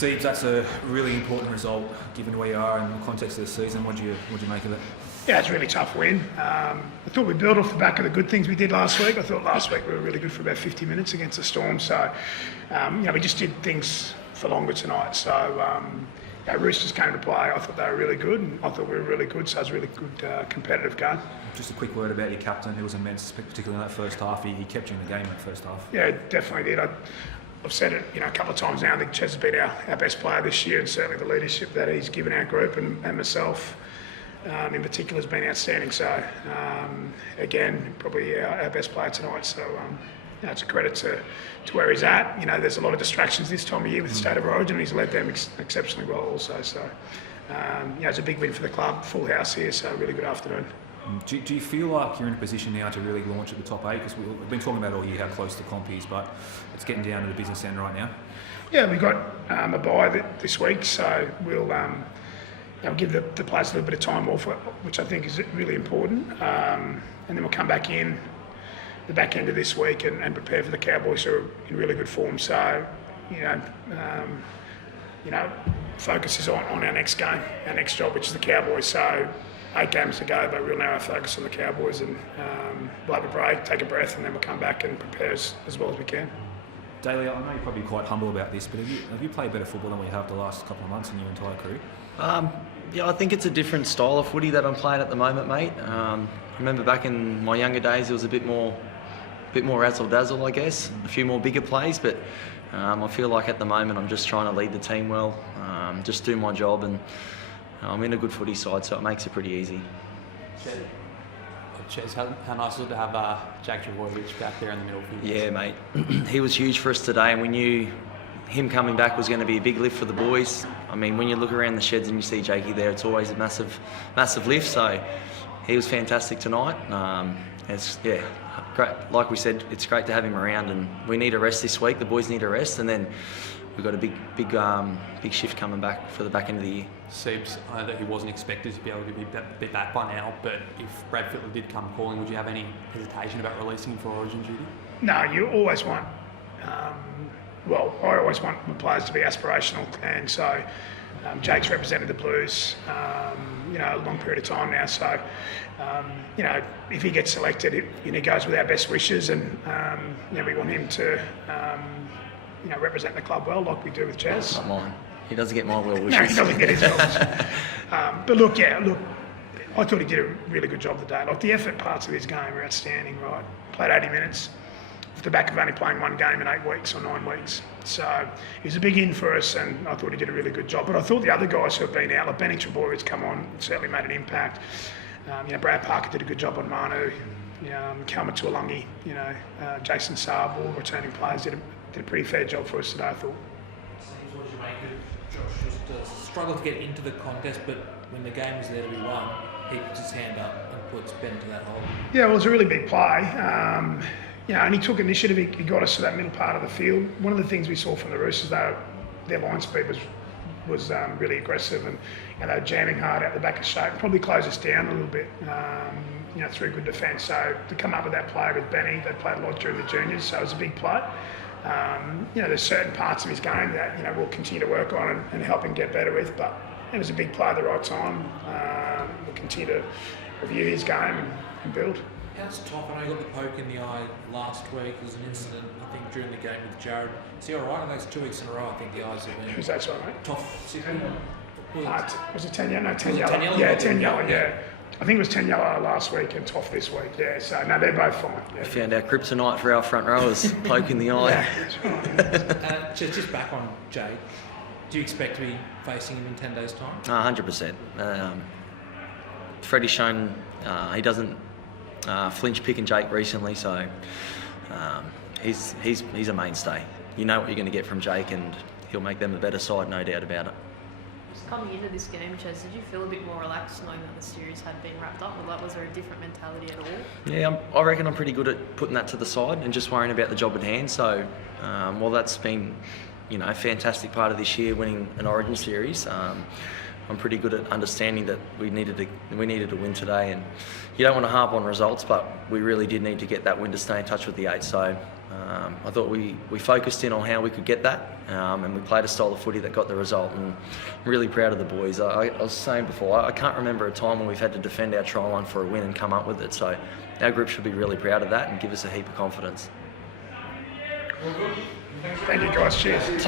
Seibs, that's a really important result given where you are in the context of the season. What do you make of it? Yeah, it's a really tough win. I thought we built off the back of the good things we did last week. I thought last week we were really good for about 50 minutes against the Storm. So, we just did things for longer tonight. So, Roosters came to play. I thought they were really good, and I thought we were really good. So it was a really good competitive game. Just a quick word about your captain, who was immense, particularly in that first half. He kept you in the game in that first half. Yeah, definitely did. I've said it, a couple of times now. I think Ches has been our best player this year, and certainly the leadership that he's given our group and myself in particular has been outstanding. So again, probably our best player tonight. So it's a credit to where he's at. There's a lot of distractions this time of year with the State of Origin, and he's led them exceptionally well also. So it's a big win for the club. Full house here, so really good afternoon. Do you feel like you're in a position now to really launch at the top 8? Because we've been talking about all year how close the comp is, but it's getting down to the business end right now. Yeah, we've got a bye this week, so we'll give the players a little bit of time off, which I think is really important. And then we'll come back in the back end of this week and prepare for the Cowboys, who are in really good form. So, focus is on our next game, our next job, which is the Cowboys. So 8 games to go, but we'll now focus on the Cowboys and we'll have a break, take a breath, and then we'll come back and prepare as well as we can. Daly, I know you're probably quite humble about this, but have you played better football than we have the last couple of months in your entire career? Yeah, I think it's a different style of footy that I'm playing at the moment, mate. I remember back in my younger days, it was a bit more razzle-dazzle, I guess. A few more bigger plays, but I feel like at the moment I'm just trying to lead the team well, just do my job, and I'm in a good footy side, so it makes it pretty easy. Ches, how nice was it to have Jack Trbojevic back there in the middle field? Yeah, mate. He was huge for us today, and we knew him coming back was going to be a big lift for the boys. I mean, when you look around the sheds and you see Jakey there, it's always a massive lift. So he was fantastic tonight. It's great. Like we said, it's great to have him around, and we need a rest this week. The boys need a rest, and then we've got a big shift coming back for the back end of the year. Seibs, I know that he wasn't expected to be able to be back by now, but if Brad Fittler did come calling, would you have any hesitation about releasing him for Origin duty? No, you always want. I always want my players to be aspirational, and so Jake's represented the Blues, a long period of time now. So, if he gets selected, he goes with our best wishes, and we want him to. Represent the club well, like we do with Chaz. Not mine. He doesn't get my well wishes. No, he doesn't get his well wishes. But I thought he did a really good job today. Like, the effort parts of his game were outstanding, right? Played 80 minutes off the back of only playing one game in 8 weeks or 9 weeks. So he was a big in for us, and I thought he did a really good job. But I thought the other guys who have been out, like Benny Trebojevic come on, certainly made an impact. Brad Parker did a good job on Manu. Kalma Tuolangi, Jason Seibold, returning players, did a pretty fair job for us today, I thought. What did you make of Josh? Just struggled to get into the contest, but when the game was there to be won, he puts his hand up and puts Ben to that hole. Yeah, well, it was a really big play. And he took initiative. He got us to that middle part of the field. One of the things we saw from the Roosters, their line speed was really aggressive, and they were jamming hard out the back of shape. Probably closed us down a little bit. Through good defence. So to come up with that play with Benny, they played a lot during the juniors, so it was a big play. There's certain parts of his game that we'll continue to work on and help him get better with, but it was a big play at the right time. We'll continue to review his game and build. How's Toff? I know you got the poke in the eye last week. There was an incident, I think, during the game with Jared. Is he all right? I know it's 2 weeks in a row, I think the eyes have been... Who's that, sorry, mate? Toff. Was it 10 yellow? No, 10 yellow. 10 yellow? Yeah, 10 yellow, yeah. I think it was 10 yellow last week and Toff this week, yeah. So, no, they're both fine. Yeah. We found our kryptonite for our front rowers, poke in the eye. Yeah, that's right. Just back on Jake, do you expect to be facing him in 10 days' time? 100%. Freddie's shown he doesn't flinch picking Jake recently, so he's a mainstay. You know what you're going to get from Jake, and he'll make them a better side, no doubt about it. Coming into this game, Chaz, did you feel a bit more relaxed knowing that the series had been wrapped up? Or was there a different mentality at all? Yeah, I reckon I'm pretty good at putting that to the side and just worrying about the job at hand. So, while that's been, a fantastic part of this year, winning an Origin series, I'm pretty good at understanding that we needed to win today. And you don't want to harp on results, but we really did need to get that win to stay in touch with the 8. So, I thought we focused in on how we could get that, and we played a style of footy that got the result, and I'm really proud of the boys. I was saying before, I can't remember a time when we've had to defend our try line for a win and come up with it, so our group should be really proud of that and give us a heap of confidence. Thank you guys, cheers.